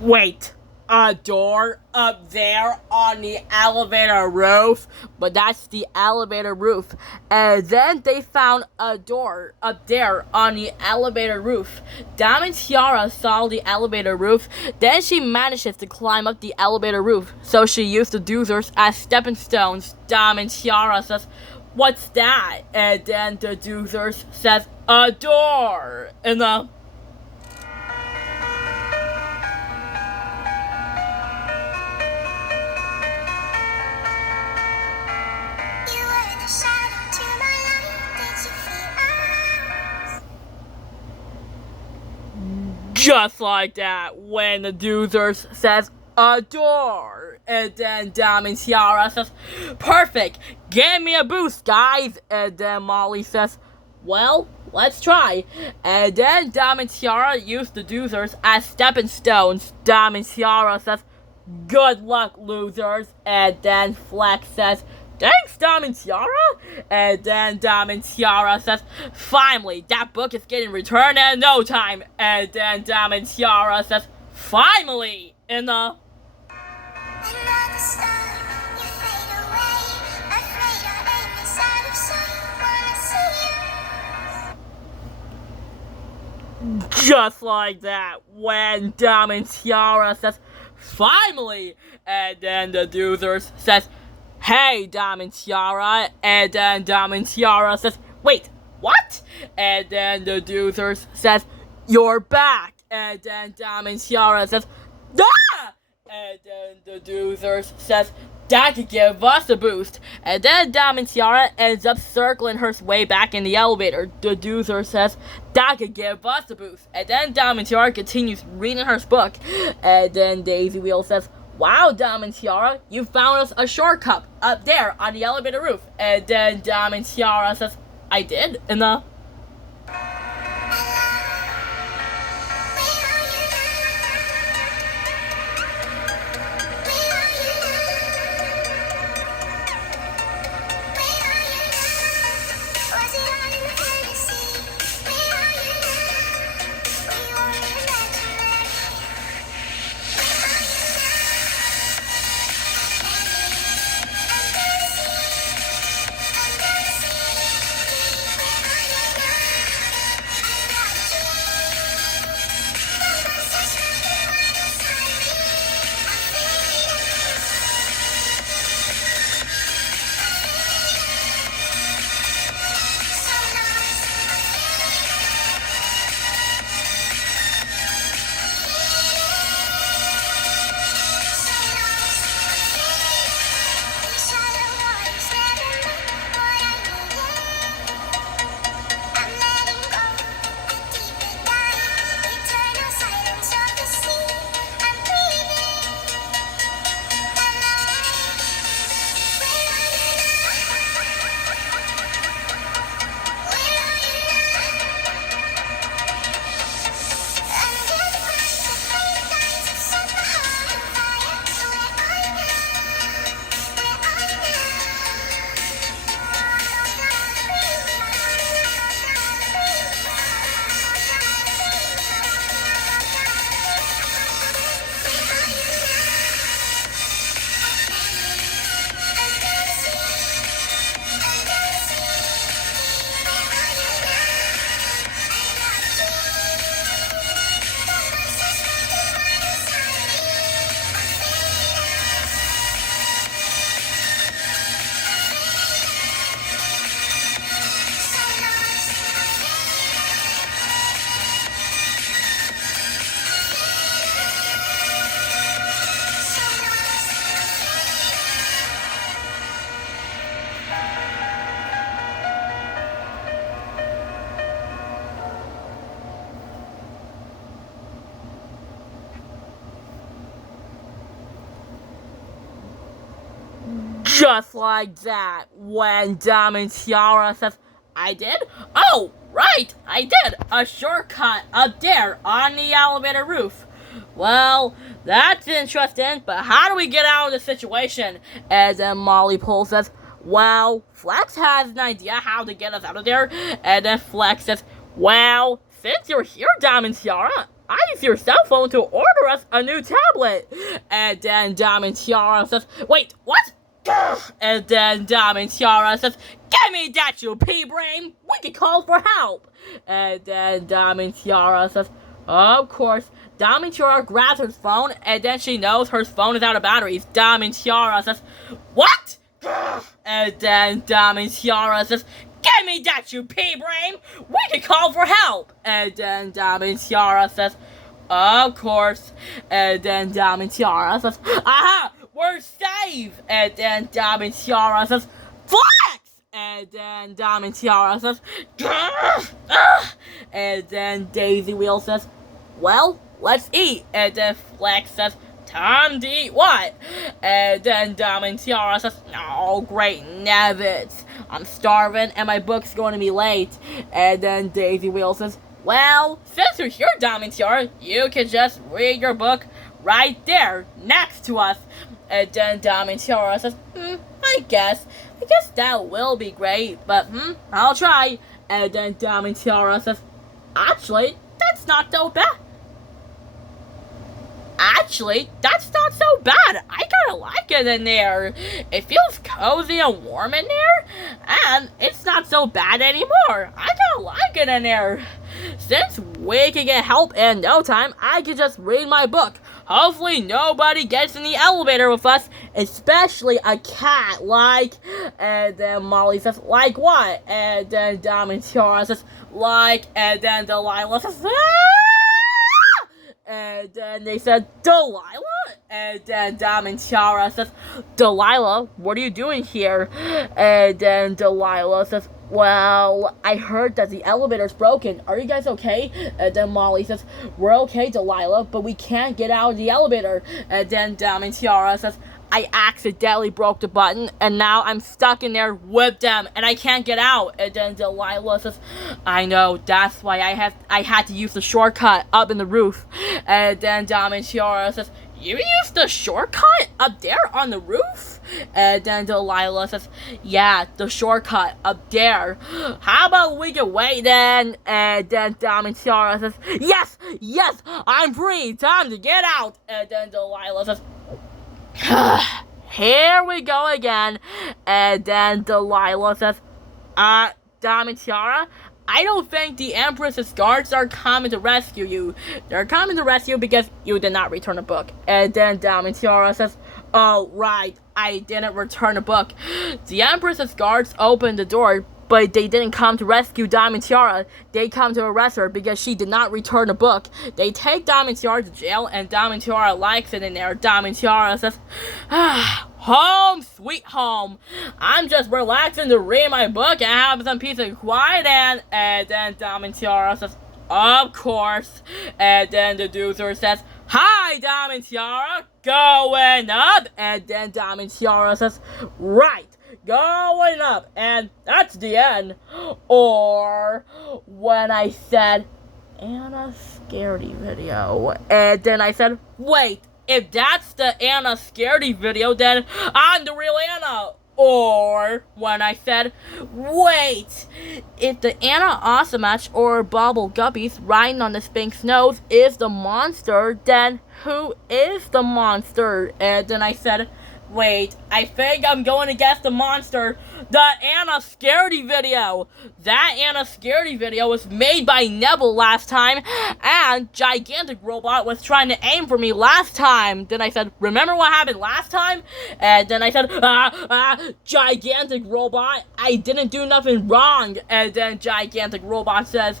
Wait, a door up there on the elevator roof? But that's the elevator roof. And then they found a door up there on the elevator roof. Diamond Tiara saw the elevator roof. Then she manages to climb up the elevator roof. So she used the doozers as stepping stones. Diamond Tiara says, "What's that?" And then the doozers says, "A door." And just like that, when the doozers says a door, and then Diamond Tiara says, "Perfect, give me a boost, guys." And then Molly says, "Well, let's try." And then Diamond Tiara used the doozers as stepping stones. Diamond Tiara says, "Good luck, losers." And then Flex says, "Thanks, Diamond Tiara." And then Diamond Tiara says, "Finally, that book is getting returned in no time." And then Diamond Tiara says, "Finally!" in the... Just like that, when Diamond Tiara says, "Finally!" And then the doozers says, "Hey, Diamond Tiara." And then Diamond Tiara says, "Wait, what?" And then the doozers says, "You're back." And then Diamond Tiara says, "Ah!" And then the doozers says, "That could give us a boost." And then Diamond Tiara ends up circling her way back in the elevator. The doozer says, "That could give us a boost." And then Diamond Tiara continues reading her book. And then Daisy Wheel says, "Wow, Diamond Tiara, you found us a shortcut up there on the elevator roof." And then Diamond Tiara says, "I did?" And the... Just like that, when Diamond Tiara says, "I did? Oh, right, I did! A shortcut up there on the elevator roof." Well, that's interesting, but how do we get out of this situation? And then Molly Pole says, "Well, Flex has an idea how to get us out of there." And then Flex says, "Well, since you're here, Diamond Tiara, I use your cell phone to order us a new tablet. And then Diamond Tiara says, wait, what? And then Diamond Tiara says, give me that, you pea-brain! We can call for help! And then Diamond Tiara says, of course. Diamond Tiara grabs her phone, and then she knows her phone is out of batteries. Diamond Tiara says, what? And then Diamond Tiara says, give me that, you pea-brain! We can call for help! And then Diamond Tiara says, of course. And then Diamond Tiara says, aha! We're safe! And then Diamond Tiara says, flex! And then Diamond Tiara says, and then Daisy Wheel says, well, let's eat. And then Flex says, time to eat what? And then Diamond Tiara says, oh, great Nevitz. I'm starving and my book's going to be late. And then Daisy Wheel says, well, since you're here, Diamond Tiara, you can just read your book right there, next to us. And then Diamond Tiara says, I guess that will be great, but I'll try. And then Diamond Tiara says, actually, that's not so bad. Actually, that's not so bad. I kinda like it in there. It feels cozy and warm in there, and it's not so bad anymore. I kinda like it in there. Since we can get help in no time, I can just read my book. Hopefully nobody gets in the elevator with us, especially a cat, like. And then Molly says, like what? And then Diamond Tiara says, like. And then Delilah says, and then they said, Delilah? And then Diamond Tiara says, Delilah, what are you doing here? And then Delilah says, well, I heard that the elevator's broken. Are you guys okay? And then Molly says, we're okay, Delilah, but we can't get out of the elevator. And then Diamond Tiara says, I accidentally broke the button, and now I'm stuck in there with them, and I can't get out. And then Delilah says, I know, that's why I had to use the shortcut up in the roof. And then Diamond Tiara says, you used the shortcut up there on the roof? And then Delilah says, yeah, the shortcut up there. How about we can wait then? And then Diamond Tiara says, yes, I'm free, time to get out. And then Delilah says, here we go again. And then Delilah says, Diamond Tiara, I don't think the Empress's guards are coming to rescue you. They're coming to rescue you because you did not return a book. And then Diamond Tiara says, oh, right, I didn't return a book. The Empress's guards opened the door, but they didn't come to rescue Diamond Tiara. They come to arrest her because she did not return a book. They take Diamond Tiara to jail, and Diamond Tiara likes it in there. Diamond Tiara says, home, sweet home. I'm just relaxing to read my book and have some peace and quiet. And then Diamond Tiara says, of course. And then the Doozer says, hi, Diamond Tiara, going up. And then Diamond Tiara says, right. Going up, and that's the end. Or when I said Anna Scaredy video, and then I said, wait, if that's the Anna Scaredy video, then I'm the real Anna. Or when I said, wait, if the Anna Awesomach or Bobble Guppies riding on the Sphinx nose is the monster, then who is the monster? And then I said, wait, I think I'm going to guess the monster. The Anna Scaredy video. That Anna Scaredy video was made by Neville last time, and Gigantic Robot was trying to aim for me last time. Then I said, remember what happened last time? And then I said, Gigantic Robot, I didn't do nothing wrong. And then Gigantic Robot says,